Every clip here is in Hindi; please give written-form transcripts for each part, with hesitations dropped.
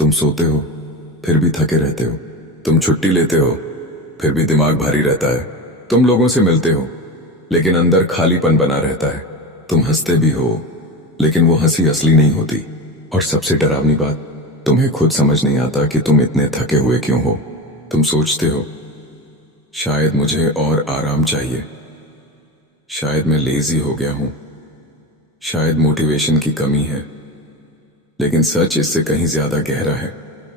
तुम सोते हो फिर भी थके रहते हो, तुम छुट्टी लेते हो फिर भी दिमाग भारी रहता है, तुम लोगों से मिलते हो लेकिन अंदर खालीपन बना रहता है, तुम हंसते भी हो लेकिन वो हंसी असली नहीं होती। और सबसे डरावनी बात, तुम्हें खुद समझ नहीं आता कि तुम इतने थके हुए क्यों हो। तुम सोचते हो शायद मुझे और आराम चाहिए, शायद मैं लेजी हो गया हूं, शायद मोटिवेशन की कमी है, लेकिन सच इससे कहीं ज्यादा गहरा है।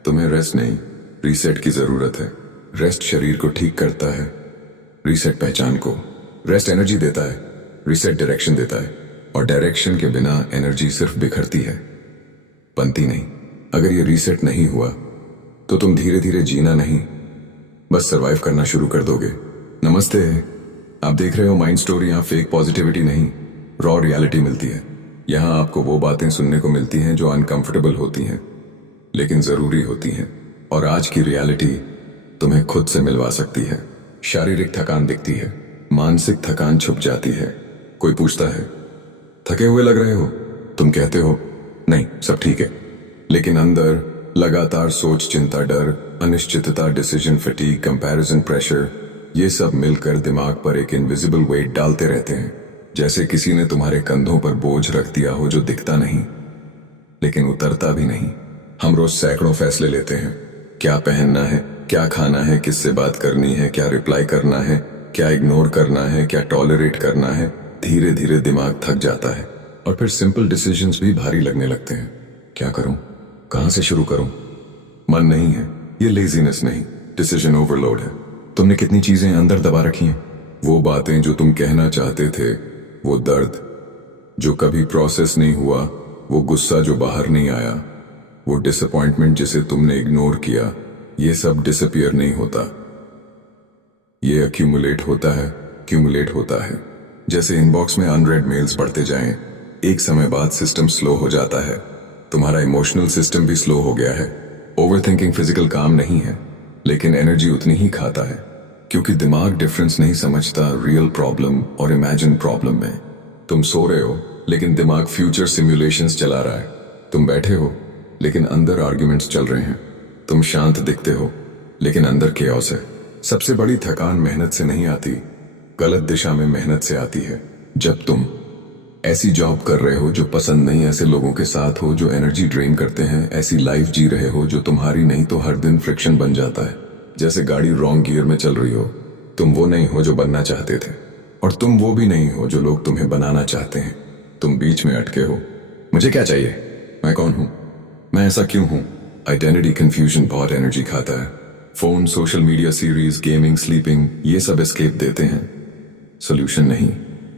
तुम्हें रेस्ट नहीं, रीसेट की जरूरत है। रेस्ट शरीर को ठीक करता है, रीसेट पहचान को। रेस्ट एनर्जी देता है, रीसेट डायरेक्शन देता है, और डायरेक्शन के बिना एनर्जी सिर्फ बिखरती है, बनती नहीं। अगर ये रीसेट नहीं हुआ तो तुम धीरे धीरे जीना नहीं, बस सरवाइव करना शुरू कर दोगे। नमस्ते, आप देख रहे हो माइंड स्टोरी। यहाँ फेक पॉजिटिविटी नहीं, रॉ रियलिटी मिलती है। यहाँ आपको वो बातें सुनने को मिलती हैं जो अनकंफर्टेबल होती हैं लेकिन जरूरी होती हैं। और आज की रियलिटी तुम्हें खुद से मिलवा सकती है। शारीरिक थकान दिखती है, मानसिक थकान छुप जाती है। कोई पूछता है थके हुए लग रहे हो, तुम कहते हो नहीं सब ठीक है, लेकिन अंदर लगातार सोच, चिंता, डर, अनिश्चितता, डिसीजन फटीग, कंपैरिजन, प्रेशर, ये सब मिलकर दिमाग पर एक इनविजिबल वेट डालते रहते हैं। जैसे किसी ने तुम्हारे कंधों पर बोझ रख दिया हो जो दिखता नहीं लेकिन उतरता भी नहीं। हम रोज सैकड़ों फैसले लेते हैं, क्या पहनना है, क्या खाना है, किससे बात करनी है, क्या रिप्लाई करना है, क्या इग्नोर करना है, क्या टॉलरेट करना है। धीरे धीरे दिमाग थक जाता है और फिर सिंपल डिसीजंस भी भारी लगने लगते हैं। क्या करूं, कहां से शुरू करूं? मन नहीं है, ये लेजीनेस नहीं, डिसीजन ओवरलोड है। तुमने कितनी चीजें अंदर दबा रखी हैं, वो बातें जो तुम कहना चाहते थे, वो दर्द जो कभी प्रोसेस नहीं हुआ, वो गुस्सा जो बाहर नहीं आया, वो डिसअपॉइंटमेंट जिसे तुमने इग्नोर किया, ये सब डिसअपियर नहीं होता, ये अक्यूमुलेट होता है, क्यूमुलेट होता है। जैसे इनबॉक्स में अनरेड मेल्स बढ़ते जाएं, एक समय बाद सिस्टम स्लो हो जाता है। तुम्हारा इमोशनल सिस्टम भी स्लो हो गया है। ओवरथिंकिंग फिजिकल काम नहीं है, लेकिन एनर्जी उतनी ही खाता है, क्योंकि दिमाग डिफरेंस नहीं समझता रियल प्रॉब्लम और इमेजिन प्रॉब्लम में। तुम सो रहे हो लेकिन दिमाग फ्यूचर सिमुलेशंस चला रहा है। तुम बैठे हो लेकिन अंदर आर्ग्यूमेंट्स चल रहे हैं। तुम शांत दिखते हो लेकिन अंदर केओस है। सबसे बड़ी थकान मेहनत से नहीं आती, गलत दिशा में मेहनत से आती है। जब तुम ऐसी जॉब कर रहे हो जो पसंद नहीं, ऐसे लोगों के साथ हो जो एनर्जी ड्रेन करते हैं, ऐसी लाइफ जी रहे हो जो तुम्हारी नहीं, तो हर दिन फ्रिक्शन बन जाता है। जैसे गाड़ी रॉन्ग गियर में चल रही हो। तुम वो नहीं हो जो बनना चाहते थे और तुम वो भी नहीं हो जो लोग तुम्हें बनाना चाहते हैं। तुम बीच में अटके हो। मुझे क्या चाहिए, मैं कौन हूं, मैं ऐसा क्यों हूं? आइडेंटिटी कंफ्यूजन बहुत एनर्जी खाता है। Phone, social media, series, gaming, sleeping, ये सब एस्केप देते हैं, सोल्यूशन नहीं।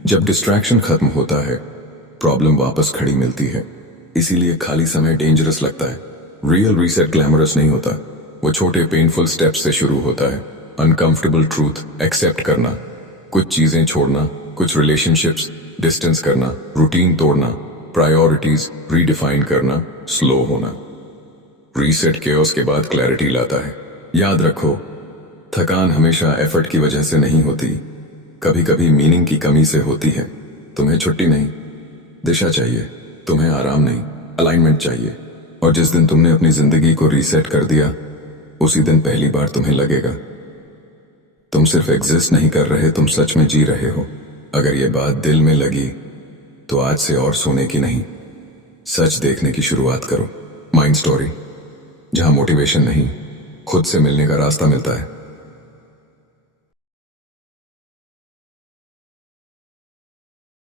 जब डिस्ट्रैक्शन खत्म होता है, प्रॉब्लम वापस खड़ी मिलती है। इसीलिए खाली समय डेंजरस लगता है। रियल रीसेट ग्लैमरस नहीं होता, वो छोटे पेनफुल स्टेप्स से शुरू होता है। अनकंफर्टेबल ट्रूथ एक्सेप्ट करना, कुछ चीजें छोड़ना, कुछ रिलेशनशिप्स डिस्टेंस करना, रूटीन तोड़ना, प्रायोरिटीज रीडिफाइन करना, स्लो होना। रीसेट केओस के बाद क्लैरिटी लाता है। याद रखो, थकान हमेशा एफर्ट की वजह से नहीं होती, कभी कभी मीनिंग की कमी से होती है। तुम्हें छुट्टी नहीं, दिशा चाहिए। तुम्हें आराम नहीं, अलाइनमेंट चाहिए। और जिस दिन तुमने अपनी जिंदगी को रीसेट कर दिया, उसी दिन पहली बार तुम्हें लगेगा तुम सिर्फ एग्जिस्ट नहीं कर रहे, तुम सच में जी रहे हो। अगर ये बात दिल में लगी तो आज से और सोने की नहीं, सच देखने की शुरुआत करो। माइंड स्टोरी, जहां मोटिवेशन नहीं, खुद से मिलने का रास्ता मिलता है।